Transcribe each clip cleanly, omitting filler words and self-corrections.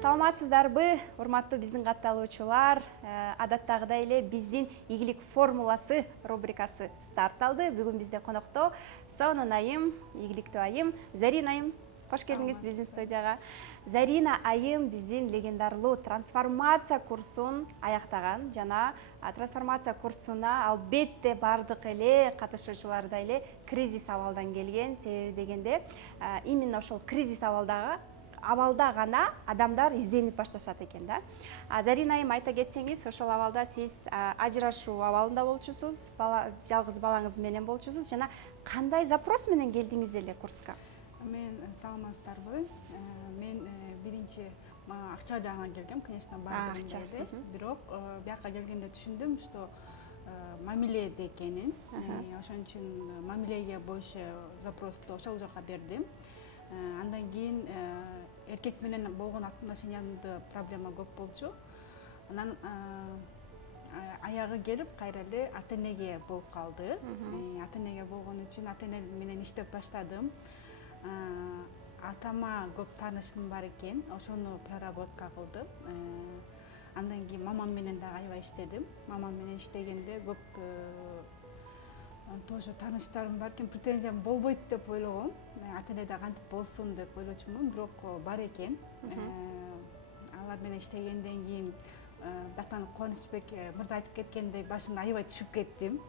Саламатсыздарбы, урматтуу биздин катталуучулар. Адаттагыдай эле биздин ийгилик формуласы рубрикасы старт алды. Бүгүн бизде конокто сонун айым, ийгиликтүү айым Зарина айым. Кош келдиңиз биздин студияга. Зарина айым биздин легендарлуу трансформация курсун аяктаган жана трансформация курсуна албетте бардык эле катышуучулардай эле кризис абалдан келген. Себеби дегенде именно ошол кризис абалда гана адамдар изденип башташат экен да. Зарина айым, айта кетсеңиз, ошол абалда сиз ажырашуу абалында болчусуз, жалгыз балаңыз менен болчусуз жана кандай запрос менен келдиңиз эле курска? Мен саламатсыздарбы. Мен биринчи акча жагынан келгем, конечно, бардык эле. Бирок бияка келгенде түшүндүм, что мамиледе экенин. Ошон үчүн мамилеге боюнча запросту ошол жака бердим. Андан кийин эркек менен болгон отношениямда проблема көп болчу. Анан аягы келип кайра эле ата-энеге болуп калды. Ата-энеге болгон үчүн ата-эне менен иштеп баштадым. Атама көп таанышым бар экен, ошону проработка кылдым. Андан кийин мамам менен да аябай иштедим. Мамам менен иштегенде көп тоже тааныштарым бар экен, претензиям болбойт деп ойлогом. Ата-энеде кантип болсун деп ойлочумун, бирок бар экен. Алар менен иштегенден кийин бияктан Кубанычбек мырза айтып кеткендей башында аябай түшүп кеттим.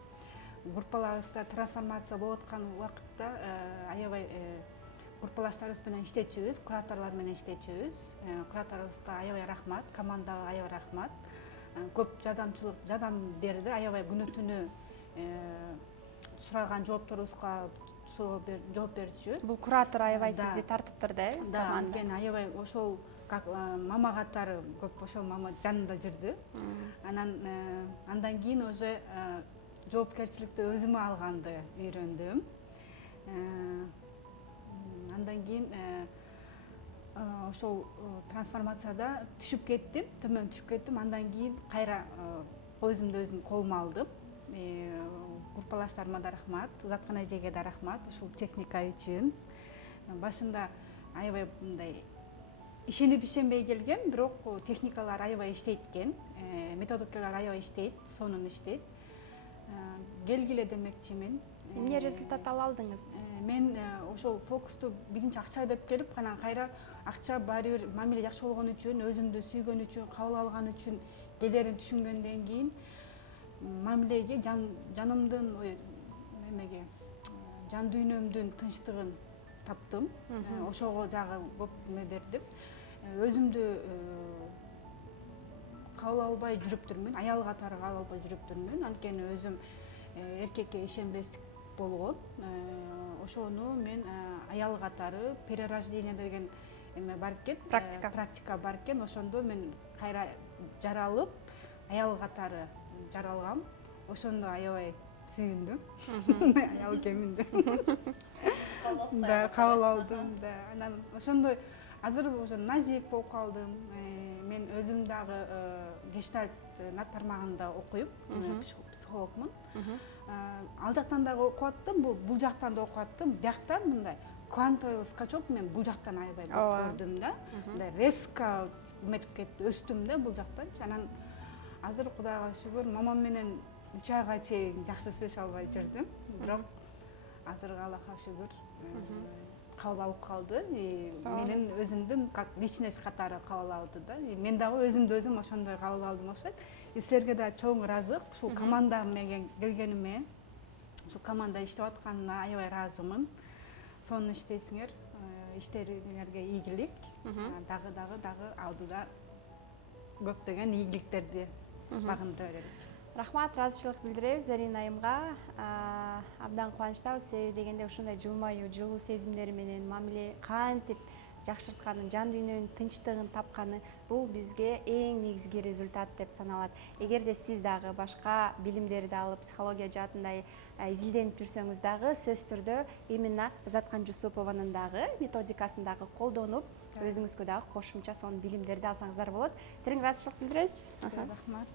Группаларыбызда трансформация болуп аткан убакытта аябай группалаштарыбыз менен иштечүбүз, кураторлор менен иштечүбүз. Кураторубузга аябай рахмат, командага аябай рахмат. Көп жардам берди, аябай күнү түнү сураган жоопторубузга жооп берчү. Бул куратор аябай сизди тартыптырды, э? Да, анткени аябай ошол как мама катары көп ошол мама жанында жүрдү. Андан кийин уже жоопкерчиликти өзүмө алганды үйрөндүм. Андан кийин ошол трансформацияда түшүп кеттим, төмөн түшүп кеттим. Андан кийин кайра өзүмдү өзүм колума алдым. Группалаштарыма да рахмат, Заткан эжеге да рахмат ушул техника үчүн. Башында аябай мындай ишенбей келгем, бирок техникалар аябай иштейт экен, методикалар аябай иштейт, сонун иштейт. Келгиле демекчимин. Эмне результат ала алдыңыз? Мен ошол фокусту биринчи акча деп келип, анан кайра акча баары бир мамиле жакшы болгон үчүн, өзүмдү сүйгөн үчүн, кабыл алган үчүн келерин түшүнгөндөн кийин мамилеге жанымдын эмеге жан дүйнөмдүн тынчтыгын таптым. Ошого жагы көп эме бердим. Өзүмдү кабыл албай жүрүптүрмүн, аял катары кабыл албай жүрүптүрмүн. Анткени өзүм эркекке ишенбестик болгон. Ошону мен аял катары перерождение деген эме бар экен, практика бар экен. Ошондо мен кайра жаралып, аял катары жаралгам. Ошондо аябай сүйүндүм. Аял экенмин. Да, кабыл алдым да. Анан ошондой азыр уже назик болуп калдым. Мен өзүм дагы гештальт тармагында окуйм, психологмун. Ал жактан дагы окуп аттым, бул жактан да окуп аттым. Бияктан мындай квантовый скачок мен бул жактан аябай көрдүм да. Мындай резко эметип кетти, өстүм да бул жактан. Анан азыр Кудайга шүгүр, мамам менен 3 айга чейин жакшы сүйлөшө албай жүрдүм. Бирок азыркы Аллахка шүгүр кабыл алып калды. Менин өзүмдүн как личность катары кабыл алды да. Мен дагы өзүмдү өзүм ошондой кабыл алдым окшойт. Силерге да чоң ыраазы. Ушул команда менен келгениме, ушул команда иштеп атканына аябай ыраазымын. Сонун иштейсиңер, иштериңерге ийгилик. Дагы алдыда көптөгөн ийгиликтерди багындыра берет. Рахмат, ыраазычылык билдиребиз Зарина айымга. Абдан кубанычтабыз, себеби дегенде ушундай жылмаюу, жылуу сезимдери менен мамиле кантип жакшыртканын, жан дүйнөнүн тынчтыгын тапканы бул бизге эң негизги результат деп саналат. Эгерде сиз дагы башка билимдерди алып, психология жаатында изилденип жүрсөңүз дагы, сөзсүз түрдө именно Заткан Жусупованын дагы методикасын дагы колдонуп, өзүңүзгө дагы кошумча сонун билимдерди алсаңыздар болот. Терең ыраазычылык билдиребиз. Рахмат.